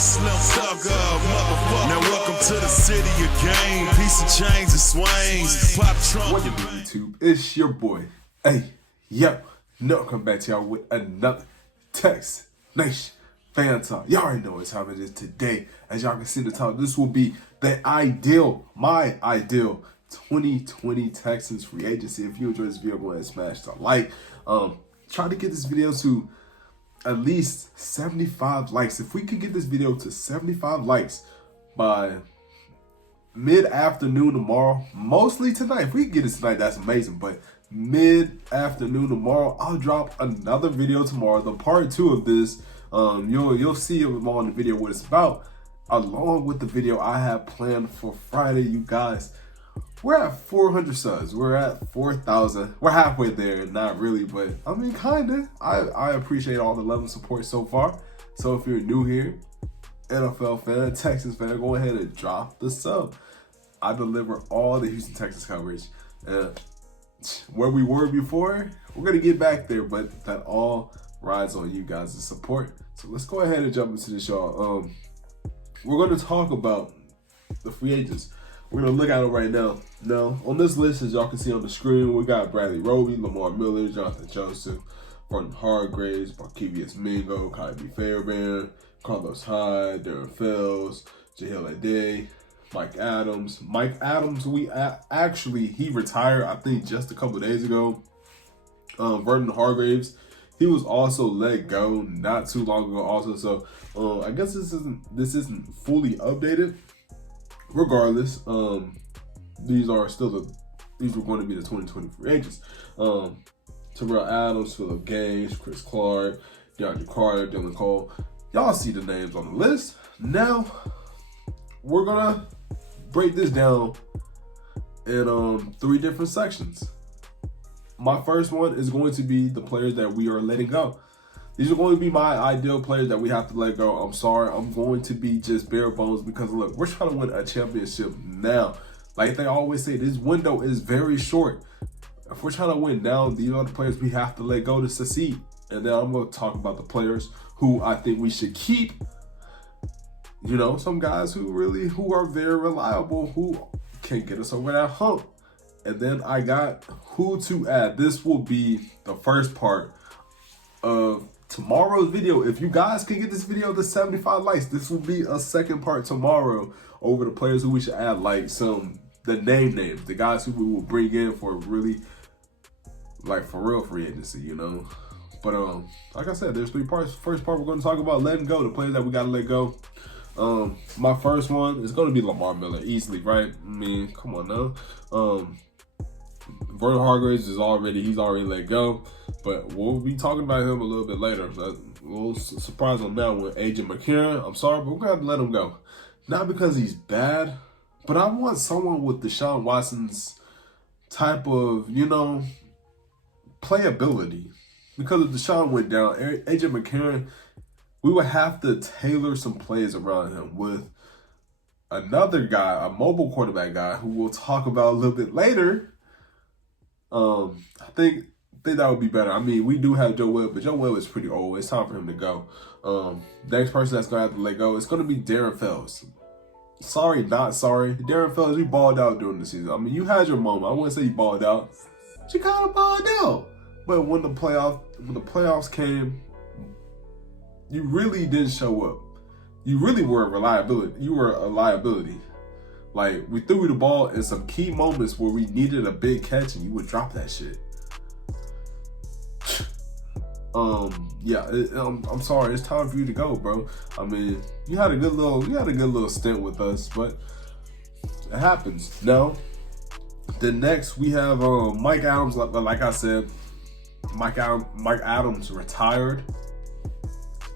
Slim Thugger, motherfucker. Now welcome to the city of game. Piece of change and swings. Pop Trump. What you do, YouTube? It's your boy. Hey, yo. No, come back to y'all with another Texas Nation fan talk. Y'all already know what time it is today. As y'all can see the title, this will be my ideal 2020 Texans free agency. If you enjoyed this video, go ahead and smash the like. Try to get this video to at least 75 likes. If we could get this video to 75 likes by mid-afternoon tomorrow, mostly tonight. If we can get it tonight, that's amazing. But mid-afternoon tomorrow, I'll drop another video tomorrow, the part 2 of this. You'll see on the video what it's about, along with the video I have planned for Friday. You guys, we're at 400 subs. We're at 4,000. We're halfway there, not really, but I mean, kinda. I appreciate all the love and support so far. So if you're new here, NFL fan, Texans fan, go ahead and drop the sub. I deliver all the Houston Texans coverage. Where we were before, we're gonna get back there, but that all rides on you guys' support. So let's go ahead and jump into this, y'all. We're gonna talk about the free agents. We're gonna look at it right now. Now, on this list, as y'all can see on the screen, we got Bradley Roby, Lamar Miller, Jonathan Joseph, Vernon Hargreaves, Markevius Mingo, Kyrie Fairbairn, Carlos Hyde, Darren Fells, Jahil Ade, Mike Adams. Mike Adams, he retired, I think, just a couple of days ago. Vernon Hargreaves, he was also let go not too long ago also. So I guess this isn't fully updated. Regardless, these were going to be the 2020 free agents. Terrell Adams, Phillip Gaines, Chris Clark, DeAndre Carter, Dylan Cole. Y'all see the names on the list. Now, we're gonna break this down in 3 different sections. My first one is going to be the players that we are letting go. These are going to be my ideal players that we have to let go. I'm sorry, I'm going to be just bare bones because look, we're trying to win a championship now. Like they always say, this window is very short. If we're trying to win now, these are the players we have to let go to succeed. And then I'm going to talk about the players who I think we should keep. You know, some guys who are very reliable, who can get us over that hump. And then I got who to add. This will be the first part of tomorrow's video. If you guys can get this video to 75 likes, this will be a second part tomorrow over the players who we should add, like the names, the guys who we will bring in for really, like, for real free agency, you know. But like I said, there's 3 parts. First part, we're going to talk about letting go, the players that we got to let go. My first one is going to be Lamar Miller, easily, right? I mean, come on now. Vernon Hargreaves he's already let go, but we'll be talking about him a little bit later. So a little surprise on that with AJ McCarron. I'm sorry, but we're gonna have to let him go. Not because he's bad, but I want someone with Deshaun Watson's type of, you know, playability. Because if Deshaun went down, AJ McCarron, we would have to tailor some plays around him with another guy, a mobile quarterback guy, who we'll talk about a little bit later. I think that would be better. I mean, we do have Joe Webb, but Joe Webb is pretty old. It's time for him to go. Next person that's going to have to let go is going to be Darren Fells. Sorry, not sorry. Darren Fells, you balled out during the season. I mean, you had your moment. I wouldn't say you balled out. You kind of balled out. But when the playoffs came, you really didn't show up. You really were a reliability. You were a liability. Like, we threw you the ball in some key moments where we needed a big catch and you would drop that shit. I'm sorry, it's time for you to go, bro. I mean, you had a good little stint with us, but it happens. Now, the next we have Mike Adams. Like I said, Mike Adams retired.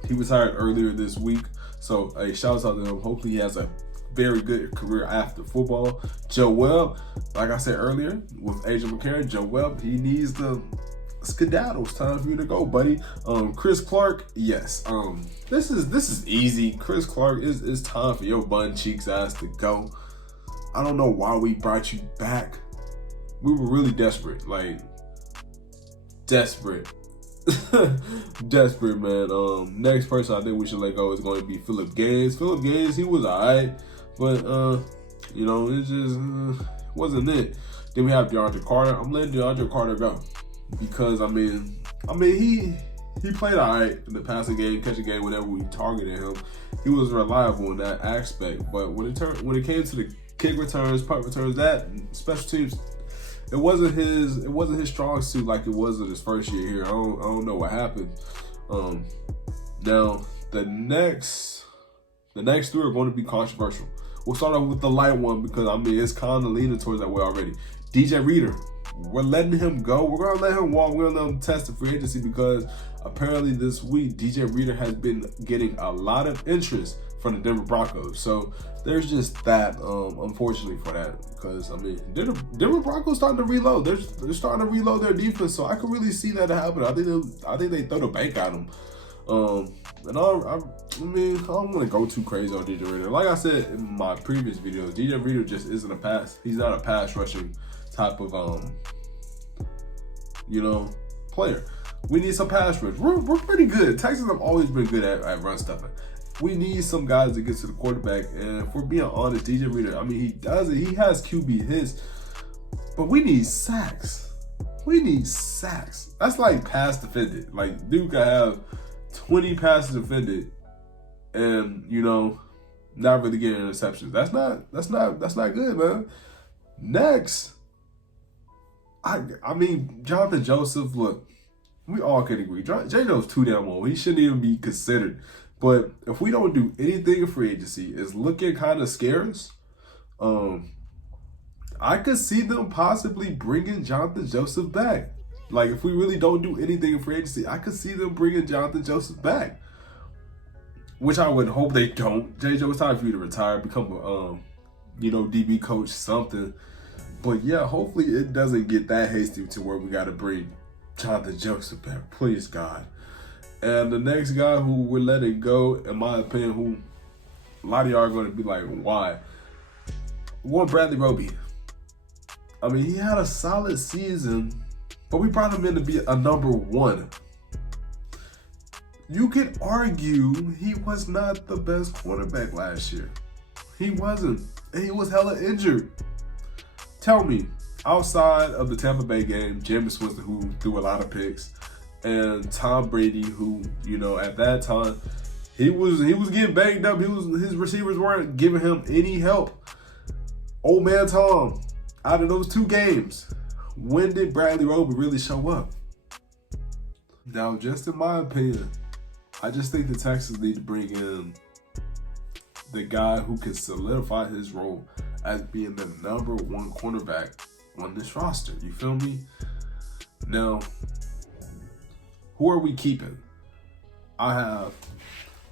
He retired earlier this week. So hey, shout out to him. Hopefully he has a very good career after football. Joe Webb, like I said earlier, with AJ McCarron, Joe Webb, he needs the skedaddle. It's time for you to go, buddy. Chris Clark, yes. This is easy. Chris Clark, is time for your bun cheeks ass to go. I don't know why we brought you back. We were really desperate, like desperate. Desperate, man. Next person I think we should let go is going to be Phillip Gaines. Phillip Gaines, he was alright, but you know, it just wasn't it. Then we have DeAndre Carter. I'm letting DeAndre Carter go because I mean he played alright in the passing game, catching game, whenever we targeted him. He was reliable in that aspect, but when it came to the kick returns, punt returns, that special teams, it wasn't his strong suit like it was in his first year here. I don't know what happened. Now the next three are going to be controversial. We'll start off with the light one because I mean it's kind of leaning towards that way already. DJ Reader, we're letting him go. We're gonna let him walk. We're gonna let him test the free agency because apparently this week DJ Reader has been getting a lot of interest from the Denver Broncos. So there's just that, unfortunately for that, because I mean Denver Broncos starting to reload. They're starting to reload their defense, so I could really see that happen. I think they throw the bank at them. And I mean, I don't want to go too crazy on DJ Reader. Like I said in my previous videos, DJ Reader just isn't a pass. He's not a pass rushing type of you know, player. We need some pass rush. We're pretty good. Texans have always been good at run stuffing. We need some guys to get to the quarterback. And if we're being honest, DJ Reader, I mean, he does it. He has QB hits, but we need sacks. We need sacks. That's like pass defended. Like dude could have 20 passes defended, and you know, not really getting interceptions. That's not good, man. Next, I mean, Jonathan Joseph. Look, we all can agree. JJoe's too damn old. He shouldn't even be considered. But if we don't do anything in free agency, it's looking kind of scarce. I could see them possibly bringing Jonathan Joseph back. Like, if we really don't do anything in free agency, I could see them bringing Jonathan Joseph back. Which I would hope they don't. JJoe, it's time for you to retire, become a, you know, DB coach, something. But yeah, hopefully it doesn't get that hasty to where we got to bring Jonathan Joseph back. Please, God. And the next guy who we're letting go, in my opinion, who a lot of y'all are going to be like, why? One, Bradley Roby. I mean, he had a solid season, but we brought him in to be a number one. You could argue he was not the best quarterback last year. He wasn't. And he was hella injured. Tell me, outside of the Tampa Bay game, Jameis Winston, who threw a lot of picks, and Tom Brady, who, you know, at that time, he was getting banged up. His receivers weren't giving him any help. Old man Tom, out of those two games, when did Bradley Roby really show up? Now, just in my opinion, I just think the Texans need to bring in the guy who can solidify his role as being the number one cornerback on this roster. You feel me? Now, who are we keeping? I have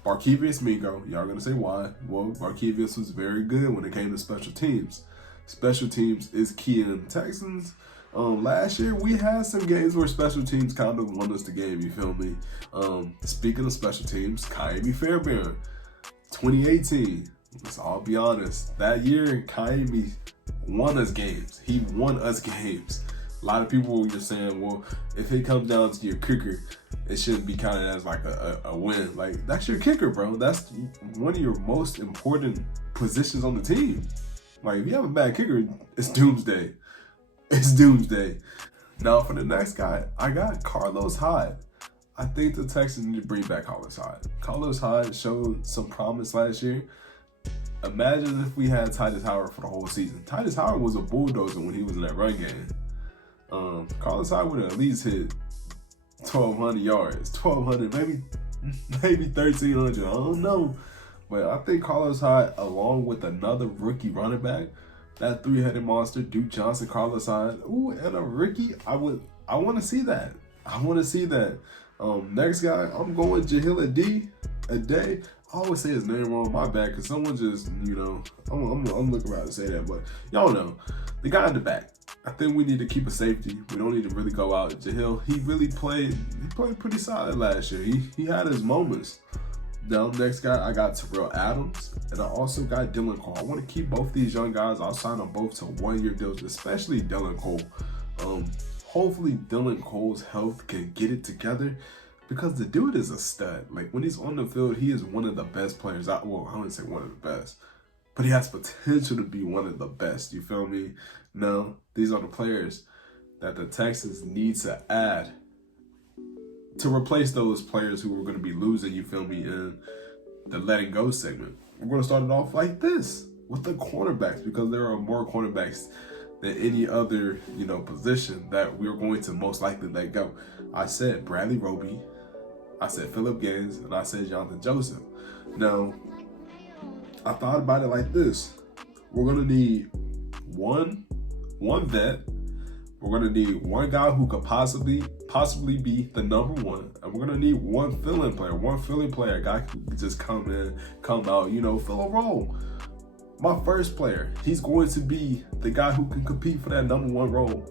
Barkevious Mingo. Y'all gonna say why? Well, Barkevious was very good when it came to special teams. Special teams is key in the Texans. Last year we had some games where special teams kind of won us the game. You feel me? Speaking of special teams, Kaimi Fairbairn, 2018. Let's all be honest. That year, Kaimi won us games. He won us games. A lot of people were just saying, well, if it comes down to your kicker, it shouldn't be counted as like a win. Like, that's your kicker, bro. That's one of your most important positions on the team. Like, if you have a bad kicker, it's doomsday. It's doomsday. Now, for the next guy, I got Carlos Hyde. I think the Texans need to bring back Carlos Hyde. Carlos Hyde showed some promise last year. Imagine if we had Titus Howard for the whole season. Titus Howard was a bulldozer when he was in that run game. Carlos Hyde would have at least hit 1,200 yards. 1,200, maybe 1,300. I don't know. But I think Carlos Hyde, along with another rookie running back, that three-headed monster, Duke Johnson, Carlos Hyde, ooh, and a rookie, I want to see that. I want to see that. Next guy, I'm going Jahlil Addae. I always say his name wrong, my bad, because someone just, you know, I'm looking around to say that, but y'all know. The guy in the back, I think we need to keep a safety. We don't need to really go out. Jahlil, he played pretty solid last year. He had his moments. Now, next guy, I got Terrell Adams, and I also got Dylan Cole. I want to keep both these young guys. I'll sign them both to one-year deals, especially Dylan Cole. Hopefully Dylan Cole's health can get it together, because the dude is a stud. Like, when he's on the field, he is one of the best players. Well, I wouldn't say one of the best, but he has potential to be one of the best. You feel me? Now, these are the players that the Texans need to add to replace those players who are going to be losing, you feel me, in the letting go segment. We're going to start it off like this with the cornerbacks, because there are more cornerbacks than any other, position that we're going to most likely let go. I said Bradley Roby, I said Phillip Gaines, and I said Jonathan Joseph. Now, I thought about it like this. We're going to need one vet. We're going to need one guy who could possibly be the number one. And we're going to need one fill-in player, a guy who can just come in, come out, fill a role. My first player, he's going to be the guy who can compete for that number one role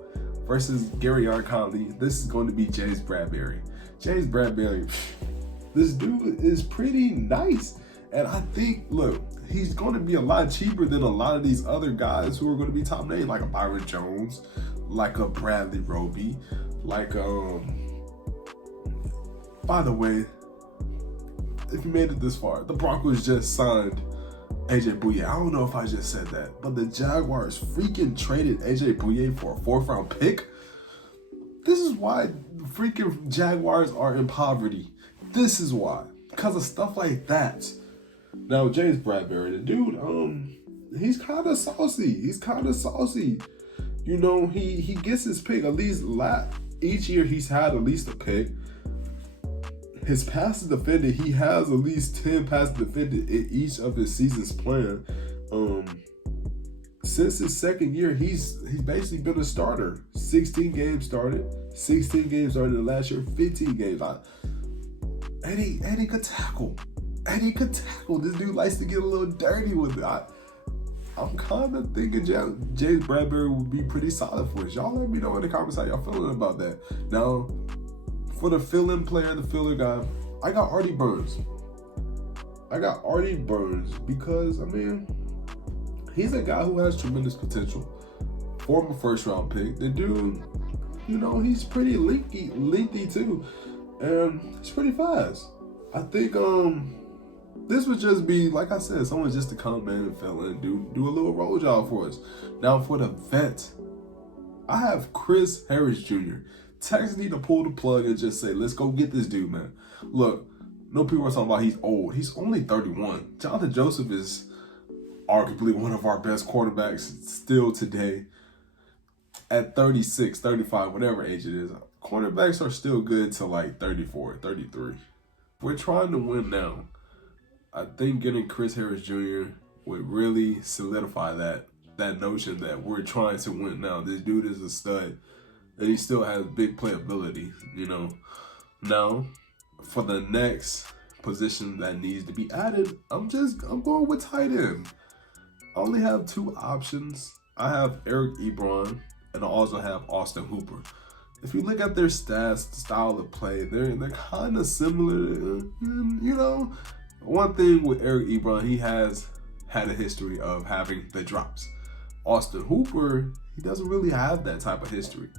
versus Gary Conley. This is going to be James Bradberry. James Bradberry, this dude is pretty nice. And I think, look, he's going to be a lot cheaper than a lot of these other guys who are going to be top name, like a Byron Jones, like a Bradley Roby, like, by the way, if you made it this far, the Broncos just signed AJ Bouye. I don't know if I just said that, but the Jaguars freaking traded AJ Bouye for a 4th round pick. This is why freaking Jaguars are in poverty. This is why. Because of stuff like that. Now, James Bradberry, the dude, he's kind of saucy. He gets his pick at least each year. He's had at least a pick. His passes defended, he has at least 10 passes defended in each of his seasons playing. Since his second year, he's basically been a starter. 16 games started in the last year, 15 games. And he could tackle. This dude likes to get a little dirty with it. I'm kind of thinking James Bradberry would be pretty solid for us. Y'all let me know in the comments how y'all feeling about that. Now, for the fill-in player, the filler guy, I got Artie Burns. Because, he's a guy who has tremendous potential. Former 1st round pick. The dude, he's pretty lengthy too. And he's pretty fast. I think this would just be, like I said, someone just to come in and fill in, do a little role job for us. Now, for the vet, I have Chris Harris Jr. Texans need to pull the plug and just say, let's go get this dude, man. Look, no people are talking about he's old. He's only 31. Jonathan Joseph is arguably one of our best quarterbacks still today. At 36, 35, whatever age it is, cornerbacks are still good till like 34, 33. We're trying to win now. I think getting Chris Harris Jr. would really solidify that notion that we're trying to win now. This dude is a stud. And he still has big playability, Now, for the next position that needs to be added, I'm going with tight end. I only have 2 options. I have Eric Ebron, and I also have Austin Hooper. If you look at their stats, style of play, they're kind of similar. One thing with Eric Ebron, he has had a history of having the drops. Austin Hooper, he doesn't really have that type of history.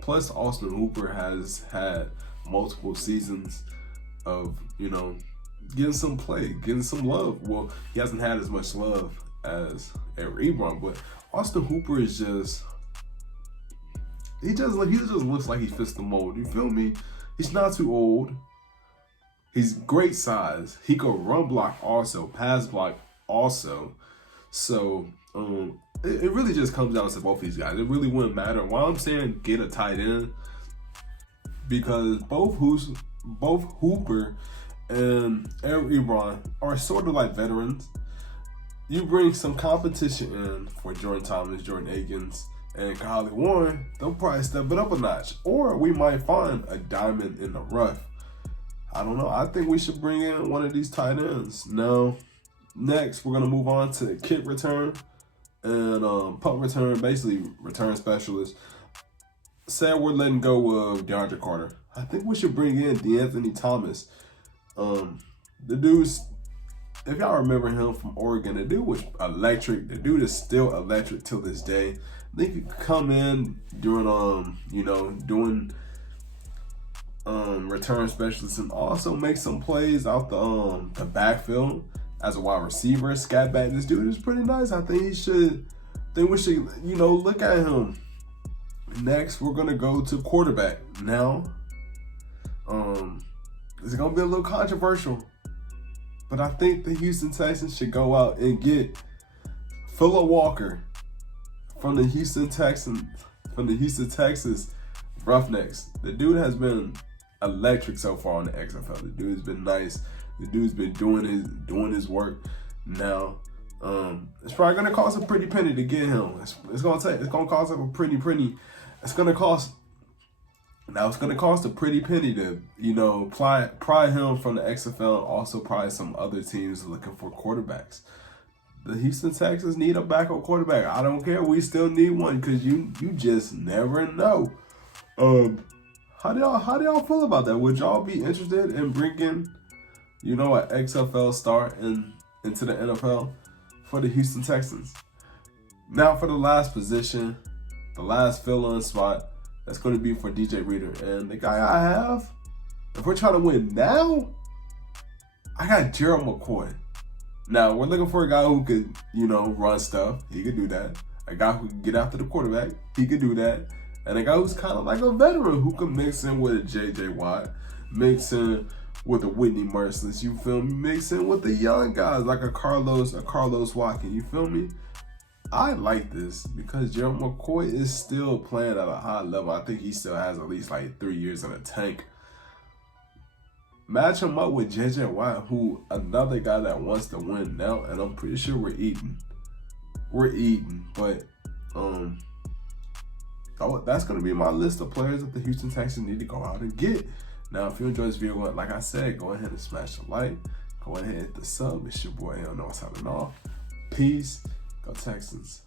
Plus, Austin Hooper has had multiple seasons of, getting some play, getting some love. Well, he hasn't had as much love as Eric Ebron, but Austin Hooper is he just looks like he fits the mold. You feel me? He's not too old. He's great size. He could run block also, pass block also. So, it really just comes down to both these guys. It really wouldn't matter. Why I'm saying get a tight end, because both Hooper and Eric Ebron are sort of like veterans. You bring some competition in for Jordan Thomas, Jordan Akins, and Kylie Warren, they'll probably step it up a notch. Or we might find a diamond in the rough. I don't know. I think we should bring in one of these tight ends. Now, next, we're going to move on to kick return and punt return, basically return specialist. Say we're letting go of Deandre Carter. I think we should bring in DeAnthony Thomas. The dude's, if y'all remember him from Oregon, the dude was electric. The dude is still electric till this day. I think he could come in during doing return specialists and also make some plays out the backfield as a wide receiver. Scat back. This dude is pretty nice. I think we should look at him. Next, we're gonna go to quarterback. Now, it's gonna be a little controversial, but I think the Houston Texans should go out and get Phillip Walker from the Houston Texans Roughnecks. The dude has been electric so far in the XFL. The dude's been nice. The dude's been doing his work. Now, it's probably gonna cost a pretty penny to get him. It's gonna cost a pretty penny. It's gonna cost a pretty penny to pry him from the XFL and also pry some other teams looking for quarterbacks. The Houston Texans need a backup quarterback. I don't care. We still need one because you just never know. How do y'all feel about that? Would y'all be interested in bringing, an XFL star into the NFL for the Houston Texans? Now for the last position, the last fill-in spot, that's going to be for DJ Reader. And the guy I have, if we're trying to win now, I got Gerald McCoy. Now, we're looking for a guy who could, run stuff. He could do that. A guy who could get after the quarterback. He could do that. And a guy who's kind of like a veteran who can mix in with a J.J. Watt, mix in with a Whitney Merciless, you feel me? Mix in with the young guys like a Carlos Watkins, you feel me? I like this because Gerald McCoy is still playing at a high level. I think he still has at least like 3 years in the tank. Match him up with J.J. Watt, who another guy that wants to win now, and I'm pretty sure we're eating. But that's gonna be my list of players that the Houston Texans need to go out and get. Now, if you enjoyed this video, like I said, go ahead and smash the like. Go ahead and hit the sub. It's your boy, signing off. Peace. Go Texans.